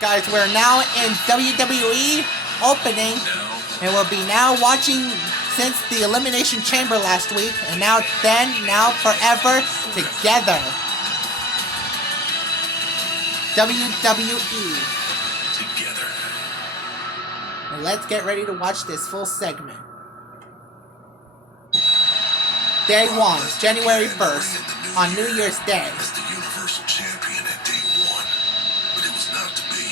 Guys, we're now in WWE opening, and we'll be now watching since the Elimination Chamber last week, and now forever together. WWE. Together. And let's get ready to watch this full segment. Day 1, January 1st, on New Year's Day. As the Universal Champion at Day 1, but it was not to be.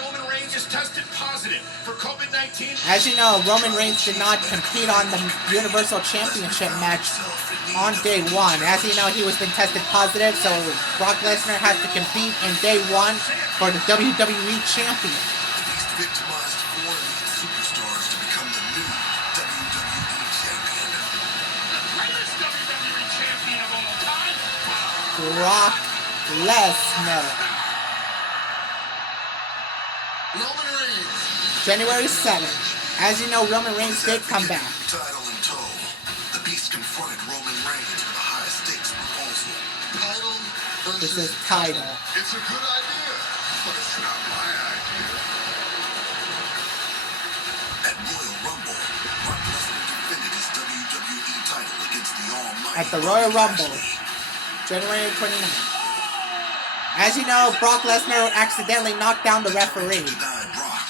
Roman Reigns is tested positive for COVID-19. As you know, Roman Reigns did not compete on the Universal Championship match on Day 1. As you know, he was been tested positive, so Brock Lesnar has to compete in Day 1 for the WWE Champion. These victimized four elite superstars to become the new WWE Champion. The greatest WWE champion of all time. Brock Lesnar. Roman Reigns. January 7th. As you know, Roman Reigns did come back. Title in tow. The Beast confronted Roman Reigns with a high-stakes proposal. Title versus This is title. It's a good idea, but it's not my idea. At Royal Rumble, Brock Lesnar defended his WWE title against the Almighty. At the Royal Bobby Rumble, Lashley. January 29th. As you know, Brock Lesnar accidentally knocked down the referee. Denied Brock.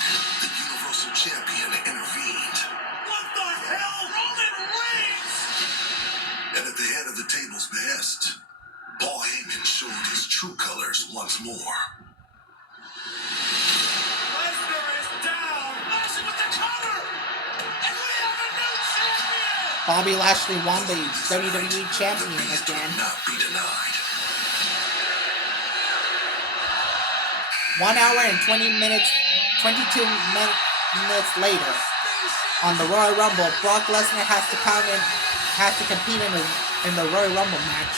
The Universal Champion intervened. What the hell? Roman Reigns! And at the head of the table's behest, Paul Heyman showed his true colors once more. Lesnar is down. Lashley with the cover. And we have a new champion. Bobby Lashley won the WWE Champion The Beast again. will not be denied. 1 hour and 22 minutes later, on the Royal Rumble, Brock Lesnar has to compete in the Royal Rumble match,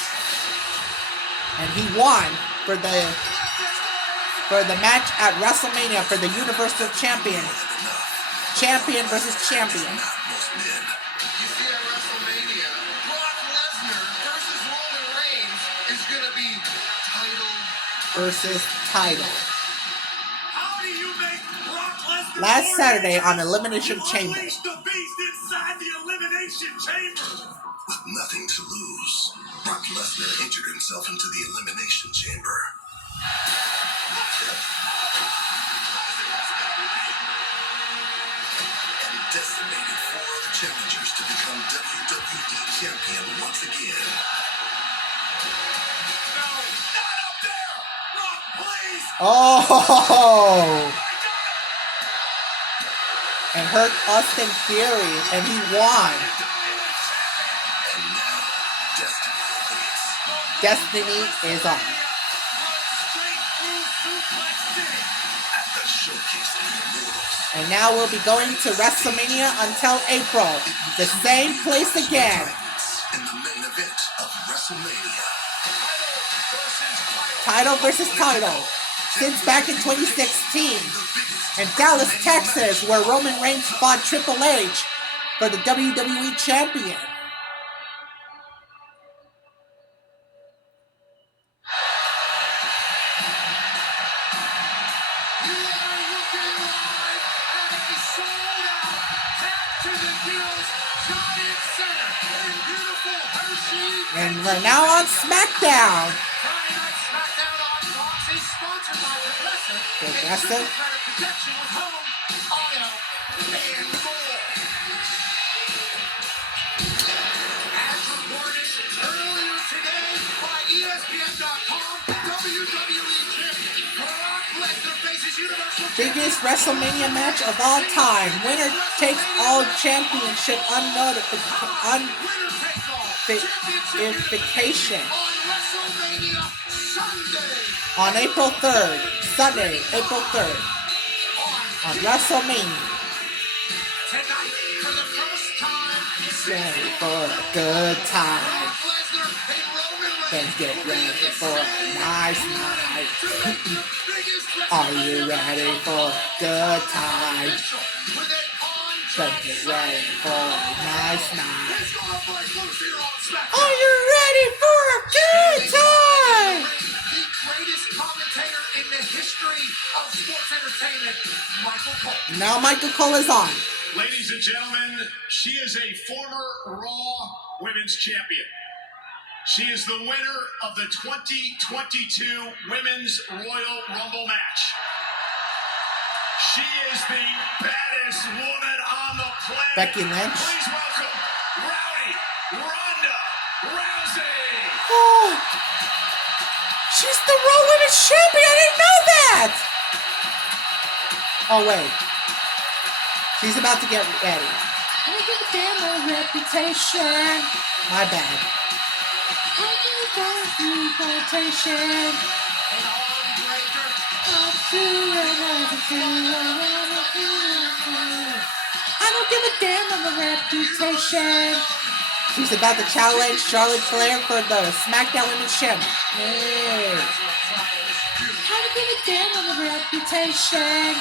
and he won for the match at WrestleMania for the Universal Champion. Champion versus champion. Not most men. You see at WrestleMania, Brock Lesnar versus Roman Reigns is going to be title. Versus title. How do you make Brock Lesnar Last more Saturday on dangerous? Elimination You Chamber. unleash the beast inside the Elimination Chamber. With nothing to lose, Brock Lesnar entered himself into the Elimination Chamber. And decimated four other challengers to become WWE Champion once again. No, not up there! Brock, please! Oh! And hurt Austin Theory, and he won. And now, Destiny awaits. Destiny is on. Straight through Suplex City. At the Showcase of the Immortals. And now we'll be going to WrestleMania until April. The same place again. In the main event of WrestleMania. Title versus title. Since back in 2016. In Dallas, Texas, where Roman Reigns fought Triple H for the WWE Champion. You are looking live at a sold-out Packed to the Gills Giant Center in beautiful Hershey. And we're now on SmackDown. Friday Night SmackDown on Fox is sponsored by Progressive. Progressive? It's credit protection with home, auto, and more. As reported earlier today by ESPN.com, WWE Champion Brock Lesnar faces Universal Biggest WrestleMania match of all time. Winner takes all championship Winner take all unnotification. on WrestleMania Sunday. On April 3rd. Sunday, April 3rd. On WrestleMania. Tonight, for the first time, Ready for a good time. Brock Lesnar and Roman Then Reigns get ready for a nice night. biggest Are you ready for a good time? with an Then get ready for a nice night. It's gonna break loose here on SmackDown. Are you ready for a good time? The greatest commentator in the history authority of sports entertainment, Michael Cole. Now Michael Cole is on. Ladies and gentlemen, she is a former Raw Women's Champion. She is the winner of the 2022 Women's Royal Rumble match. She is the baddest woman on the planet. Becky Lynch. Please welcome Ronda Rousey. Oh, she's the Raw Women's Champion. I didn't know that. Oh wait, she's about to get ready. I don't give a damn no reputation. My bad. I don't give a damn on the reputation. She's about to challenge Charlotte Flair for the SmackDown Women's Champion. Yeah. I don't give a damn on the reputation.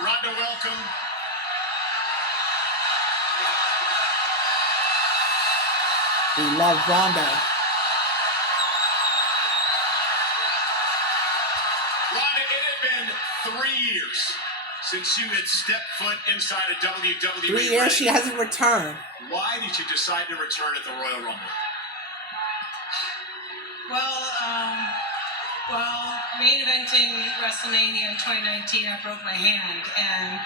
Ronda, welcome. We love Ronda. Ronda, it had been 3 years since you had stepped foot inside a WWE 3 years ring. she hasn't returned. Why did you decide to return at the Royal Rumble? Well, main eventing WrestleMania in 2019, I broke my hand, and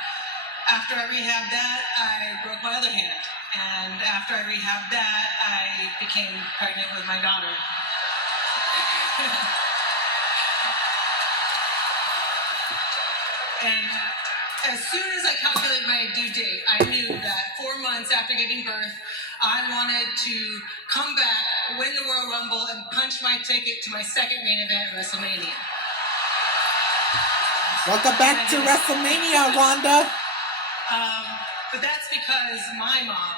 after I rehabbed that, I broke my other hand, and after I rehabbed that, I became pregnant with my daughter. And as soon as I calculated my due date, I knew that 4 months after giving birth, I wanted to come back, win the Royal Rumble, and punch my ticket to my second main event at WrestleMania. Welcome back to WrestleMania, Ronda. But that's because my mom,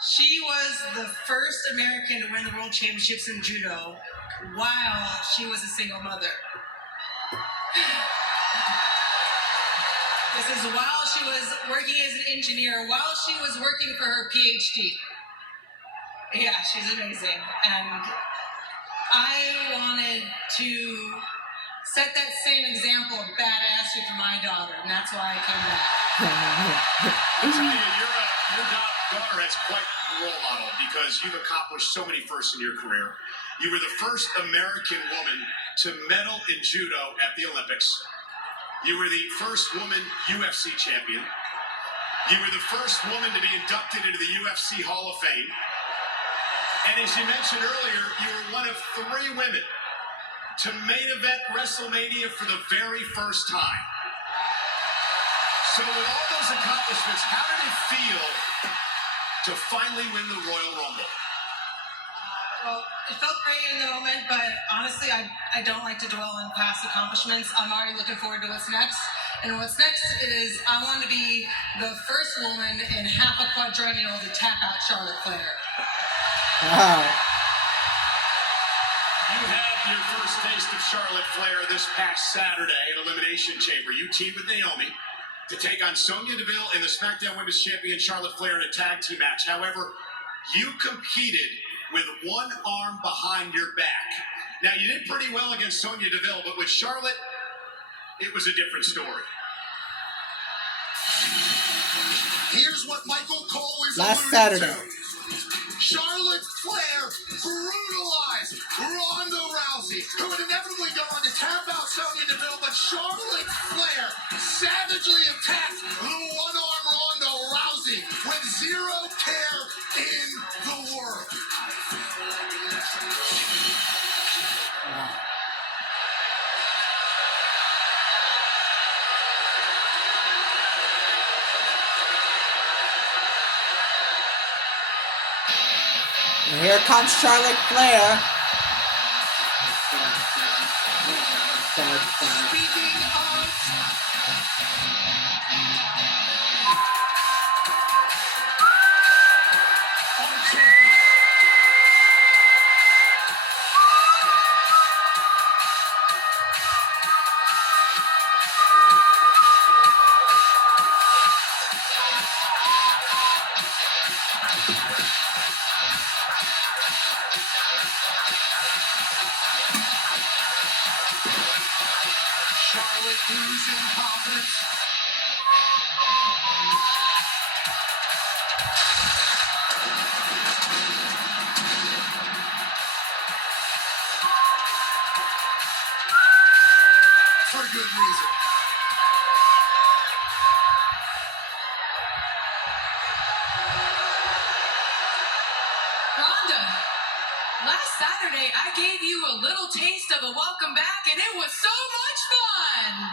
she was the first American to win the World Championships in Judo while she was a single mother. This is while she was working as an engineer, while she was working for her PhD. Yeah, she's amazing. And I wanted to set that same example of badassery for my daughter, and that's why I came back. I'll tell you, your daughter has quite a role model because you've accomplished so many firsts in your career. You were the first American woman to medal in judo at the Olympics. You were the first woman UFC champion. You were the first woman to be inducted into the UFC Hall of Fame. And as you mentioned earlier, you were one of 3 women to main event WrestleMania for the very first time. So with all those accomplishments, how did it feel to finally win the Royal Rumble? Well, it felt great in the moment, but honestly, I don't like to dwell on past accomplishments. I'm already looking forward to what's next. And what's next is I want to be the first woman in half a quadrennial to tap out Charlotte Flair. Wow. You had your first taste of Charlotte Flair this past Saturday at Elimination Chamber. You teamed with Naomi to take on Sonya Deville and the SmackDown Women's Champion Charlotte Flair in a tag team match. However, you competed with one arm behind your back. Now, you did pretty well against Sonya Deville, but with Charlotte, it was a different story. Here's what Michael Cole is Last alluding Saturday. to. Charlotte Flair brutalized Ronda Rousey, who would inevitably go on to tap out Sonya Deville, but Charlotte Flair savagely attacked the one-arm Ronda Rousey with zero care in the world. And here comes Charlotte Flair. Speaking of Last Saturday, I gave you a little taste of a welcome back, and it was so much fun.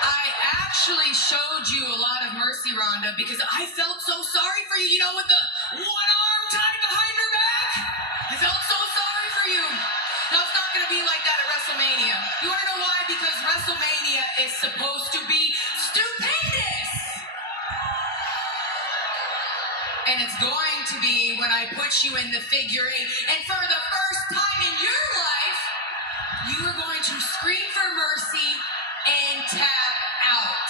I actually showed you a lot of mercy, Ronda, because I felt so sorry for you. You know, with the one arm tied behind her back? I felt so sorry for you. Now, it's not going to be like that at WrestleMania. You want to know why? Because WrestleMania is supposed to be stupendous. And it's going to be when I put you in the figure 8. And for the first time in your life, you are going to scream for mercy and tap out.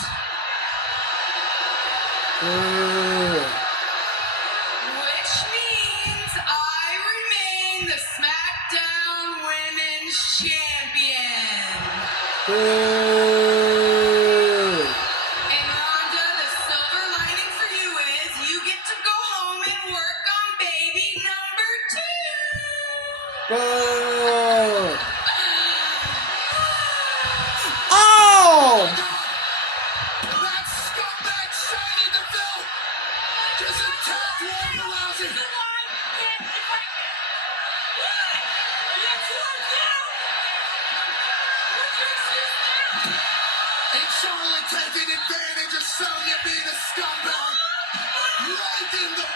Which means I remain the SmackDown Women's Champion. And Ronda, the silver lining for you is you get to go home and work on baby number 2. Oh! That scumbag Shiny DeVille just attacked Ronda Rousey. And Charlotte taking advantage of Sonya being a scumbag. Right in the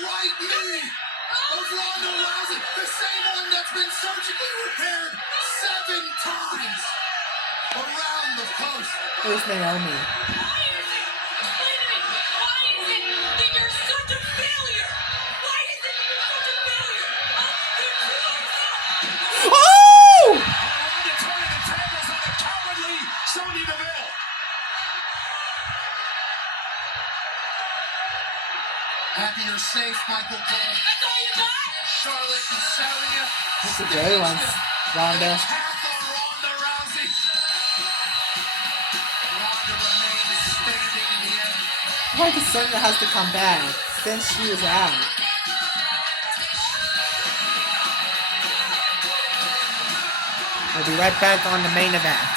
right knee of Ronda Rousey. The same one that's been surgically repaired 7 times around the post. Where's Naomi? Why is it that you're such a failure? Why is it that you're such a failure? Oh! Ronda turning the tables on the cowardly Sonya Deville. Happy you're safe, Michael Cole. That's all you got? Charlotte and Sonya. That's a great one, Ronda. Attack on Ronda Rousey. Ronda remains standing in the end. Why does Sonya has to come back since she was out? We'll be right back on the main event.